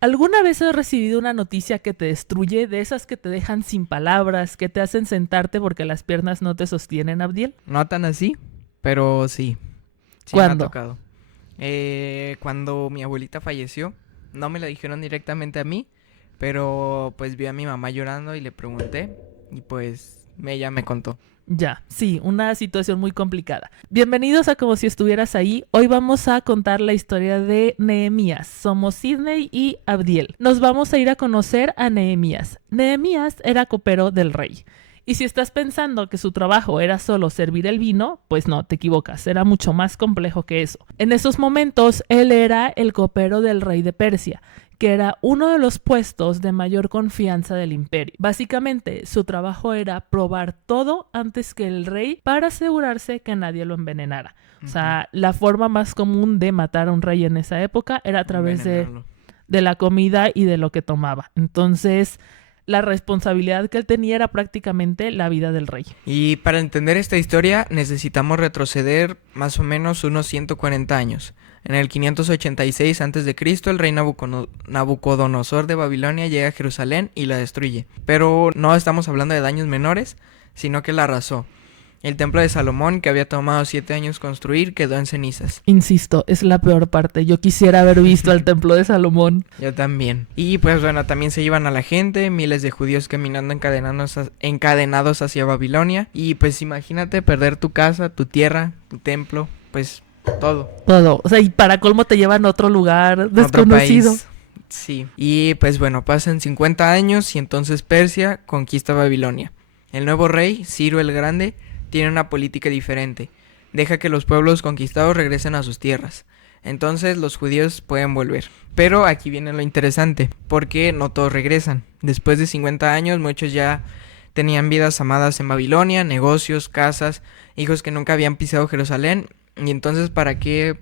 ¿Alguna vez has recibido una noticia que te destruye, de esas que te dejan sin palabras, que te hacen sentarte porque las piernas no te sostienen, Abdiel? No tan así, pero sí, sí me ha ¿Cuándo? tocado. Cuando mi abuelita falleció, no me la dijeron directamente a mí, pero pues vi a mi mamá llorando y le pregunté y pues ella me contó. Ya, sí, una situación muy complicada. Bienvenidos a Como si estuvieras ahí. Hoy vamos a contar la historia de Nehemías. Somos Sidney y Abdiel. Nos vamos a ir a conocer a Nehemías. Nehemías era copero del rey. Y si estás pensando que su trabajo era solo servir el vino, pues no, te equivocas, era mucho más complejo que eso. En esos momentos, él era el copero del rey de Persia, que era uno de los puestos de mayor confianza del imperio. Básicamente, su trabajo era probar todo antes que el rey para asegurarse que nadie lo envenenara. O Ujú. sea, la forma más común de matar a un rey en esa época era a través Envenenarlo. de la comida y de lo que tomaba. Entonces, la responsabilidad que él tenía era prácticamente la vida del rey. Y para entender esta historia necesitamos retroceder más o menos unos 140 años. En el 586 a.C., el rey Nabucodonosor de Babilonia llega a Jerusalén y la destruye. Pero no estamos hablando de daños menores, sino que la arrasó. El templo de Salomón, que había tomado 7 años construir, quedó en cenizas. Insisto, es la peor parte. Yo quisiera haber visto al templo de Salomón. Yo también. Y pues bueno, también se llevan a la gente, miles de judíos caminando encadenados hacia Babilonia. Y pues imagínate perder tu casa, tu tierra, tu templo, pues todo. Todo. O sea, y para colmo te llevan a otro lugar A otro desconocido. país. Sí. Y pues bueno, pasan 50 años y entonces Persia conquista Babilonia. El nuevo rey, Ciro el Grande, tiene una política diferente. Deja que los pueblos conquistados regresen a sus tierras. Entonces los judíos pueden volver. Pero aquí viene lo interesante, porque no todos regresan. Después de 50 años, muchos ya tenían vidas amadas en Babilonia, negocios, casas, hijos que nunca habían pisado Jerusalén. Y entonces, ¿para qué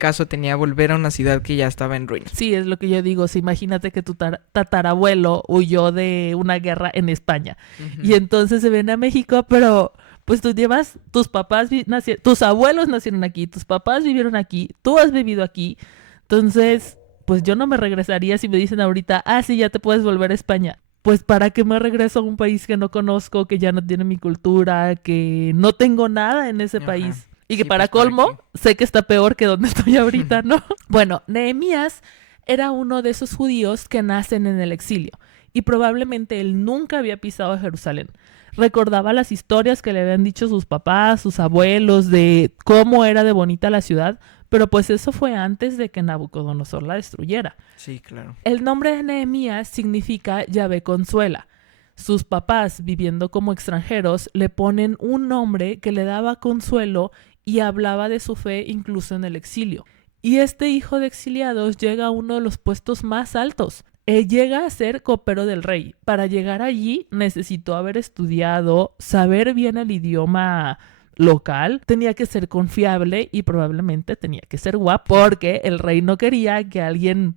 caso tenía volver a una ciudad que ya estaba en ruinas? Sí, es lo que yo digo. O sea, imagínate que tu tatarabuelo huyó de una guerra en España. Y Ujú. entonces se viene a México, pero pues tú llevas, tus abuelos nacieron aquí, tus papás vivieron aquí, tú has vivido aquí. Entonces, pues yo no me regresaría si me dicen ahorita, ah, sí, ya te puedes volver a España. Pues para qué me regreso a un país que no conozco, que ya no tiene mi cultura, que no tengo nada en ese Ajá. país. Y que Sí, para pues para colmo, qué. sé que está peor que donde estoy ahorita, ¿no? Bueno, Nehemías era uno de esos judíos que nacen en el exilio y probablemente él nunca había pisado Jerusalén. Recordaba las historias que le habían dicho sus papás, sus abuelos, de cómo era de bonita la ciudad, pero pues eso fue antes de que Nabucodonosor la destruyera. Sí, claro. El nombre de Nehemías significa Yahvé consuela. Sus papás, viviendo como extranjeros, le ponen un nombre que le daba consuelo y hablaba de su fe incluso en el exilio. Y este hijo de exiliados llega a uno de los puestos más altos. Él llega a ser copero del rey. Para llegar allí necesitó haber estudiado, saber bien el idioma local, tenía que ser confiable y probablemente tenía que ser guapo, porque el rey no quería que alguien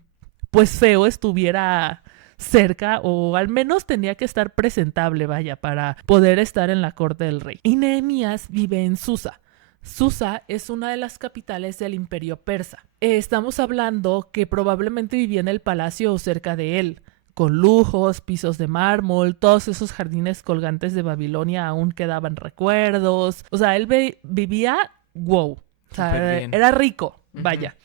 pues feo estuviera cerca o al menos tenía que estar presentable, vaya, para poder estar en la corte del rey. Y Nehemías vive en Susa. Susa es una de las capitales del imperio persa. Estamos hablando que probablemente vivía en el palacio o cerca de él, con lujos, pisos de mármol, todos esos jardines colgantes de Babilonia aún quedaban recuerdos. O sea, él vivía wow. O Súper sea, bien. era rico, Ujú. vaya.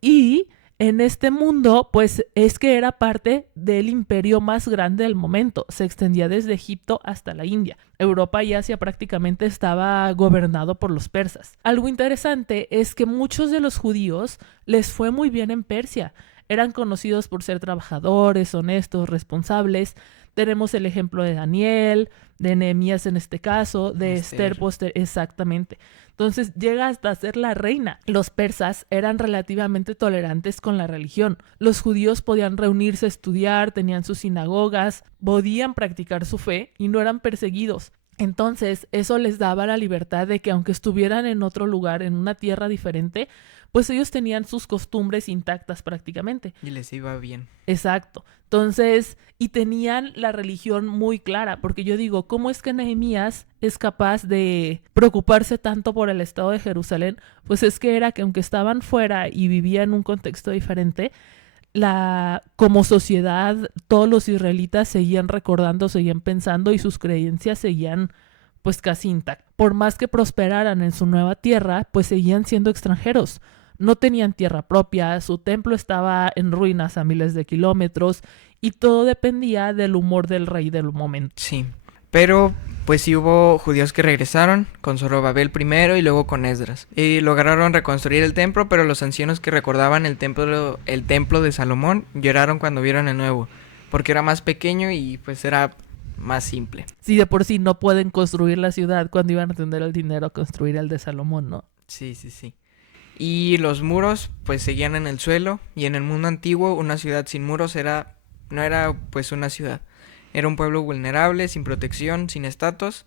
Y en este mundo, pues es que era parte del imperio más grande del momento. Se extendía desde Egipto hasta la India. Europa y Asia prácticamente estaba gobernado por los persas. Algo interesante es que muchos de los judíos les fue muy bien en Persia. Eran conocidos por ser trabajadores, honestos, responsables. Tenemos el ejemplo de Daniel, de Nehemías en este caso, de Esther Esther. exactamente. Entonces llega hasta ser la reina. Los persas eran relativamente tolerantes con la religión. Los judíos podían reunirse a estudiar, tenían sus sinagogas, podían practicar su fe y no eran perseguidos. Entonces eso les daba la libertad de que aunque estuvieran en otro lugar, en una tierra diferente, pues ellos tenían sus costumbres intactas prácticamente. Y les iba bien. Exacto. Entonces, y tenían la religión muy clara, porque yo digo, ¿cómo es que Nehemías es capaz de preocuparse tanto por el estado de Jerusalén? Pues es que era que aunque estaban fuera y vivían en un contexto diferente, como sociedad, todos los israelitas seguían recordando, seguían pensando y sus creencias seguían pues casi intactas. Por más que prosperaran en su nueva tierra, pues seguían siendo extranjeros. No tenían tierra propia, su templo estaba en ruinas a miles de kilómetros y todo dependía del humor del rey del momento. Sí, pero pues sí hubo judíos que regresaron con Zorobabel primero y luego con Esdras. Y lograron reconstruir el templo, pero los ancianos que recordaban el templo de Salomón lloraron cuando vieron el nuevo, porque era más pequeño y pues era más simple. Sí, de por sí no pueden construir la ciudad cuando iban a tener el dinero a construir el de Salomón, ¿no? Sí. Y los muros pues seguían en el suelo, y en el mundo antiguo una ciudad sin muros no era pues una ciudad. Era un pueblo vulnerable, sin protección, sin estatus,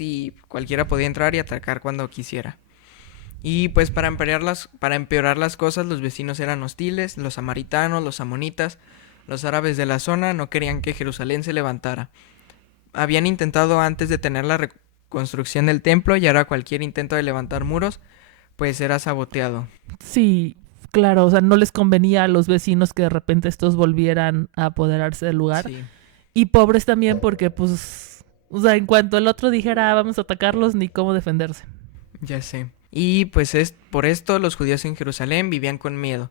y cualquiera podía entrar y atacar cuando quisiera. Y pues para empeorar las cosas, los vecinos eran hostiles, los samaritanos, los amonitas, los árabes de la zona no querían que Jerusalén se levantara. Habían intentado antes de tener la reconstrucción del templo, y ahora cualquier intento de levantar muros pues era saboteado. Sí, claro, o sea, no les convenía a los vecinos que de repente estos volvieran a apoderarse del lugar. Sí. Y pobres también porque, pues, o sea, en cuanto el otro dijera, vamos a atacarlos, ni cómo defenderse. Ya sé. Y pues por esto los judíos en Jerusalén vivían con miedo.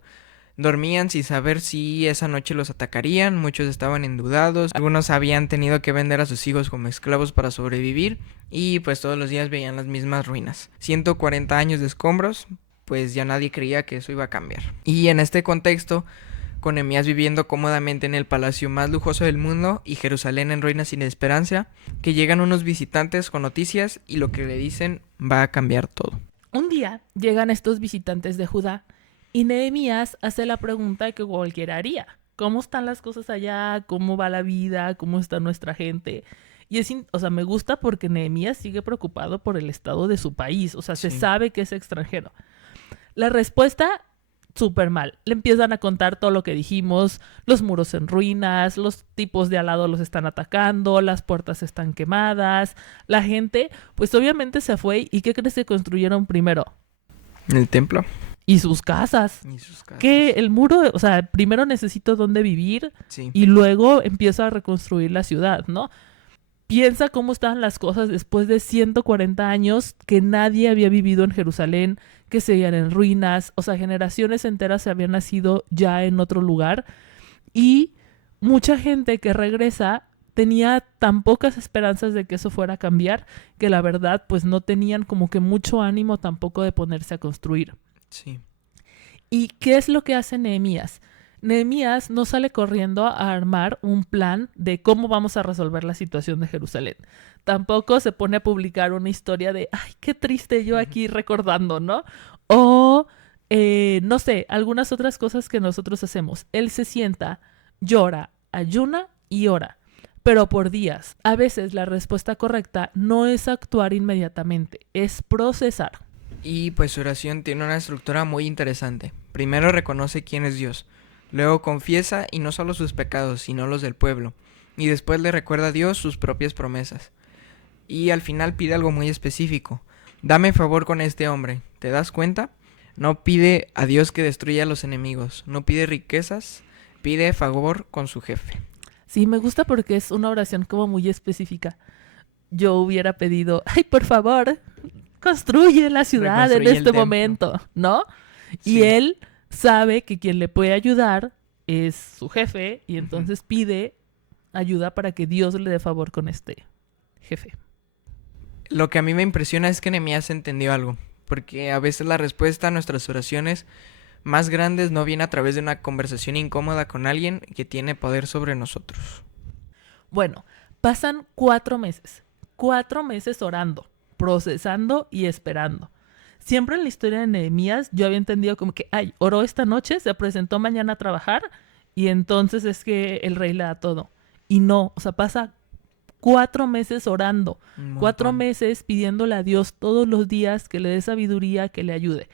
Dormían sin saber si esa noche los atacarían, muchos estaban endeudados, algunos habían tenido que vender a sus hijos como esclavos para sobrevivir, y pues todos los días veían las mismas ruinas. 140 años de escombros, pues ya nadie creía que eso iba a cambiar. Y en este contexto, con Nehemías viviendo cómodamente en el palacio más lujoso del mundo y Jerusalén en ruinas sin esperanza, que llegan unos visitantes con noticias y lo que le dicen va a cambiar todo. Un día llegan estos visitantes de Judá y Nehemías hace la pregunta que cualquiera haría. ¿Cómo están las cosas allá? ¿Cómo va la vida? ¿Cómo está nuestra gente? Y o sea, me gusta porque Nehemías sigue preocupado por el estado de su país. O sea, se sabe que es extranjero. La respuesta, súper mal. Le empiezan a contar todo lo que dijimos, los muros en ruinas, los tipos de al lado los están atacando, las puertas están quemadas, la gente, pues obviamente se fue. ¿Y qué crees que construyeron primero? El templo. Y sus casas. Que el muro, o sea, primero necesito dónde vivir y luego empiezo a reconstruir la ciudad, ¿no? Piensa cómo estaban las cosas después de 140 años que nadie había vivido en Jerusalén, que seguían en ruinas, o sea, generaciones enteras se habían nacido ya en otro lugar y mucha gente que regresa tenía tan pocas esperanzas de que eso fuera a cambiar que la verdad pues no tenían como que mucho ánimo tampoco de ponerse a construir. Sí. ¿Y qué es lo que hace Nehemías? Nehemías no sale corriendo a armar un plan de cómo vamos a resolver la situación de Jerusalén. Tampoco se pone a publicar una historia de, ay, qué triste yo aquí recordando, ¿no? O, no sé, algunas otras cosas que nosotros hacemos. Él se sienta, llora, ayuna y ora, pero por días. A veces la respuesta correcta no es actuar inmediatamente, es procesar. Y pues su oración tiene una estructura muy interesante. Primero reconoce quién es Dios. Luego confiesa, y no solo sus pecados, sino los del pueblo. Y después le recuerda a Dios sus propias promesas. Y al final pide algo muy específico. Dame favor con este hombre. ¿Te das cuenta? No pide a Dios que destruya a los enemigos. No pide riquezas. Pide favor con su jefe. Sí, me gusta porque es una oración como muy específica. Yo hubiera pedido, ay, por favor, construye la ciudad en este momento, ¿no? Sí. Y él sabe que quien le puede ayudar es su jefe y entonces pide ayuda para que Dios le dé favor con este jefe. Lo que a mí me impresiona es que Nehemías entendió algo, porque a veces la respuesta a nuestras oraciones más grandes no viene a través de una conversación incómoda con alguien que tiene poder sobre nosotros. Bueno, pasan 4 meses. 4 meses orando, procesando y esperando. Siempre en la historia de Nehemías yo había entendido como que, ay, oró esta noche, se presentó mañana a trabajar y entonces es que el rey le da todo. Y no, o sea, pasa 4 meses orando, 4 meses pidiéndole a Dios todos los días que le dé sabiduría, que le ayude.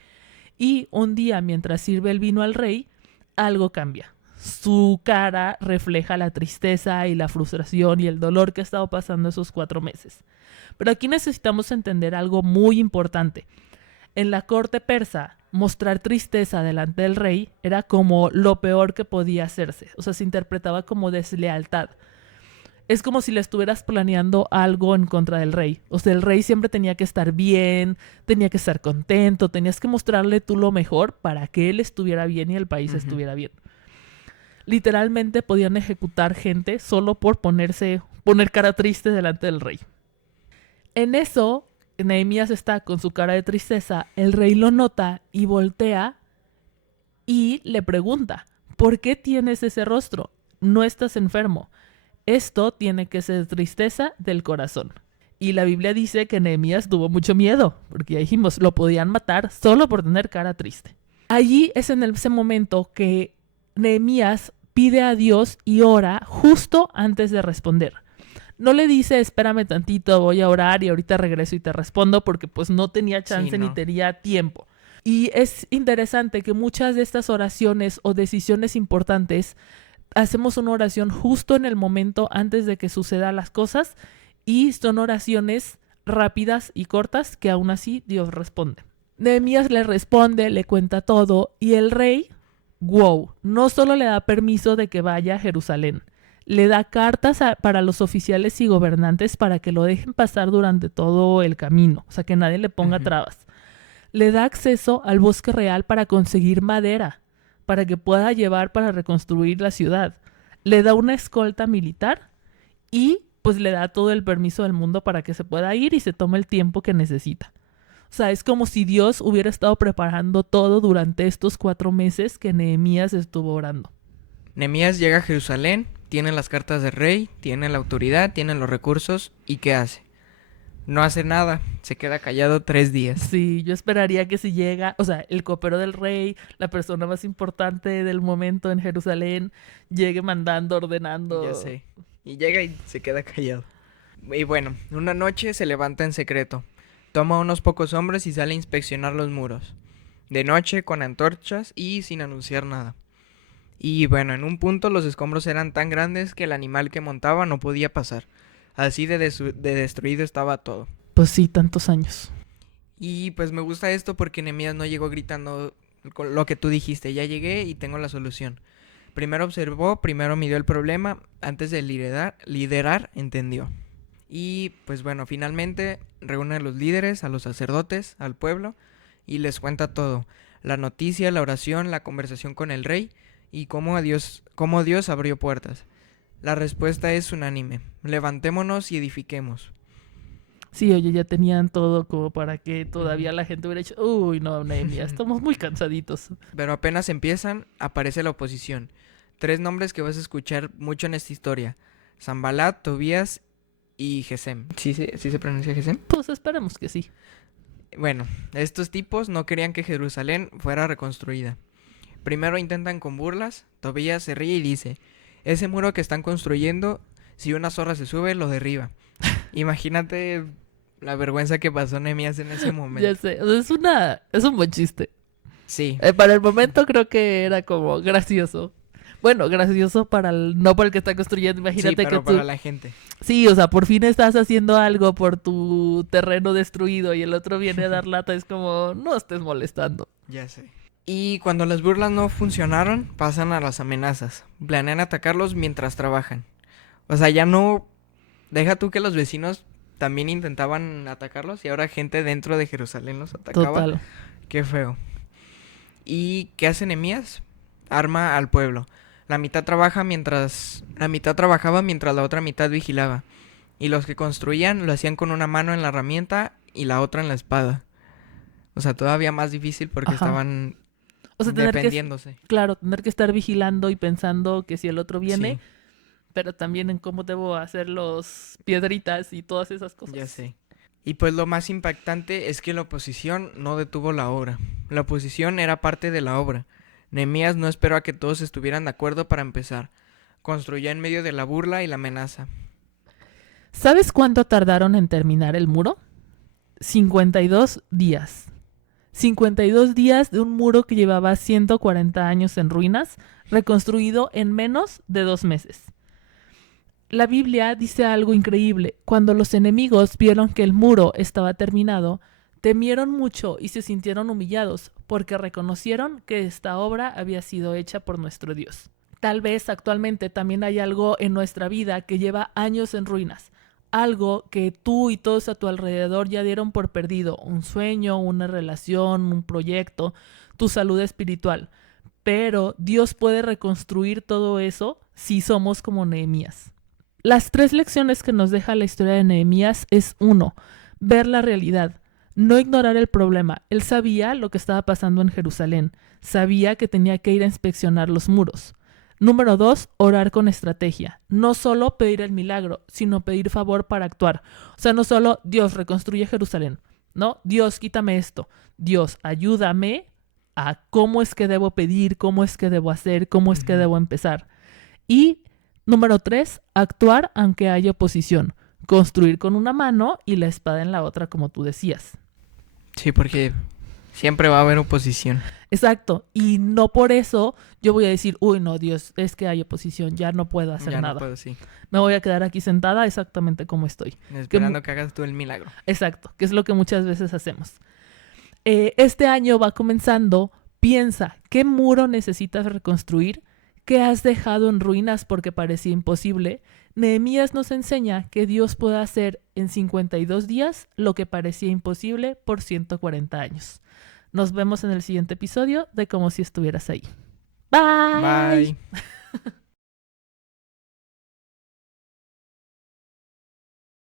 Y un día, mientras sirve el vino al rey, algo cambia. Su cara refleja la tristeza y la frustración y el dolor que ha estado pasando esos 4 meses. Pero aquí necesitamos entender algo muy importante. En la corte persa, mostrar tristeza delante del rey era como lo peor que podía hacerse. O sea, se interpretaba como deslealtad. Es como si le estuvieras planeando algo en contra del rey. O sea, el rey siempre tenía que estar bien, tenía que estar contento, tenías que mostrarle tú lo mejor para que él estuviera bien y el país estuviera bien. Literalmente podían ejecutar gente solo por poner cara triste delante del rey. En eso, Nehemías está con su cara de tristeza, el rey lo nota y voltea y le pregunta, ¿por qué tienes ese rostro? No estás enfermo. Esto tiene que ser tristeza del corazón. Y la Biblia dice que Nehemías tuvo mucho miedo, porque ya dijimos, lo podían matar solo por tener cara triste. Allí es en ese momento que Nehemías pide a Dios y ora justo antes de responder. No le dice, espérame tantito, voy a orar y ahorita regreso y te respondo, porque pues no tenía chance ni tenía tiempo. Y es interesante que muchas de estas oraciones o decisiones importantes hacemos una oración justo en el momento antes de que sucedan las cosas y son oraciones rápidas y cortas que aún así Dios responde. Nehemías le responde, le cuenta todo y el rey, wow, no solo le da permiso de que vaya a Jerusalén, le da cartas para los oficiales y gobernantes para que lo dejen pasar durante todo el camino, o sea, que nadie le ponga trabas. Le da acceso al bosque real para conseguir madera, para que pueda llevar para reconstruir la ciudad. Le da una escolta militar y pues le da todo el permiso del mundo para que se pueda ir y se tome el tiempo que necesita. O sea, es como si Dios hubiera estado preparando todo durante estos 4 meses que Nehemías estuvo orando. Nehemías llega a Jerusalén, tiene las cartas del rey, tiene la autoridad, tiene los recursos, ¿y qué hace? No hace nada, se queda callado 3 días. Sí, yo esperaría que si llega, o sea, el copero del rey, la persona más importante del momento en Jerusalén, llegue mandando, ordenando. Ya sé. Y llega y se queda callado. Y bueno, una noche se levanta en secreto. Toma unos pocos hombres y sale a inspeccionar los muros. De noche, con antorchas y sin anunciar nada. Y bueno, en un punto los escombros eran tan grandes que el animal que montaba no podía pasar. Así de destruido estaba todo. Pues sí, tantos años. Y pues me gusta esto porque Nehemías no llegó gritando con lo que tú dijiste. Ya llegué y tengo la solución. Primero observó, primero midió el problema. Antes de liderar, entendió. Y pues bueno, finalmente reúne a los líderes, a los sacerdotes, al pueblo. Y les cuenta todo. La noticia, la oración, la conversación con el rey. Y cómo Dios abrió puertas. La respuesta es unánime. Levantémonos y edifiquemos. Sí, oye, ya tenían todo como para que todavía la gente hubiera dicho, uy, no, Nehemías, estamos muy cansaditos. Pero apenas empiezan, aparece la oposición. 3 nombres que vas a escuchar mucho en esta historia. Sanbalat, Tobías y Gesem. ¿Sí se pronuncia Gesem? Pues esperemos que sí. Bueno, estos tipos no querían que Jerusalén fuera reconstruida. Primero intentan con burlas. Tobías se ríe y dice, ese muro que están construyendo, si una zorra se sube, lo derriba. Imagínate la vergüenza que pasó Nehemías en ese momento. Ya sé, o sea, es un buen chiste. Sí. Para el momento creo que era como gracioso. Bueno, gracioso no para el que está construyendo, imagínate sí, pero que tú... para la gente. Sí, o sea, por fin estás haciendo algo por tu terreno destruido y el otro viene a dar lata, es como, no estés molestando. Ya sé. Y cuando las burlas no funcionaron, pasan a las amenazas. Planean atacarlos mientras trabajan. O sea, ya no... Deja tú que los vecinos también intentaban atacarlos y ahora gente dentro de Jerusalén los atacaba. Total. Qué feo. ¿Y qué hace Nehemías? Arma al pueblo. La mitad trabajaba mientras la otra mitad vigilaba. Y los que construían lo hacían con una mano en la herramienta y la otra en la espada. O sea, todavía más difícil porque estaban defendiéndose. Claro, tener que estar vigilando y pensando que si el otro viene, Sí. pero también en cómo debo hacer los piedritas y todas esas cosas. Ya sé. Y pues lo más impactante es que la oposición no detuvo la obra. La oposición era parte de la obra. Nehemías no esperó a que todos estuvieran de acuerdo para empezar. Construyó en medio de la burla y la amenaza. ¿Sabes cuánto tardaron en terminar el muro? 52 días. 52 días de un muro que llevaba 140 años en ruinas, reconstruido en menos de 2 meses. La Biblia dice algo increíble. Cuando los enemigos vieron que el muro estaba terminado, Temieron mucho y se sintieron humillados porque reconocieron que esta obra había sido hecha por nuestro Dios. Tal vez actualmente también hay algo en nuestra vida que lleva años en ruinas, algo que tú y todos a tu alrededor ya dieron por perdido, un sueño, una relación, un proyecto, tu salud espiritual. Pero Dios puede reconstruir todo eso si somos como Nehemías. Las 3 lecciones que nos deja la historia de Nehemías es 1, ver la realidad. No ignorar el problema. Él sabía lo que estaba pasando en Jerusalén. Sabía que tenía que ir a inspeccionar los muros. Número 2, orar con estrategia. No solo pedir el milagro, sino pedir favor para actuar. O sea, no solo Dios reconstruye Jerusalén, ¿no? Dios quítame esto. Dios ayúdame a cómo es que debo pedir, cómo es que debo hacer, cómo es que debo empezar. Y número 3, actuar aunque haya oposición. Construir con una mano y la espada en la otra, como tú decías. Sí, porque siempre va a haber oposición. Exacto. Y no por eso yo voy a decir, uy, no, Dios, es que hay oposición, ya no puedo hacer Ya nada. no puedo, sí. Me voy a quedar aquí sentada exactamente como estoy. Esperando que hagas tú el milagro. Exacto, que es lo que muchas veces hacemos. Este año va comenzando. Piensa, ¿qué muro necesitas reconstruir? ¿Qué has dejado en ruinas porque parecía imposible? Nehemías nos enseña que Dios puede hacer en 52 días lo que parecía imposible por 140 años. Nos vemos en el siguiente episodio de Como si estuvieras ahí. Bye. Bye.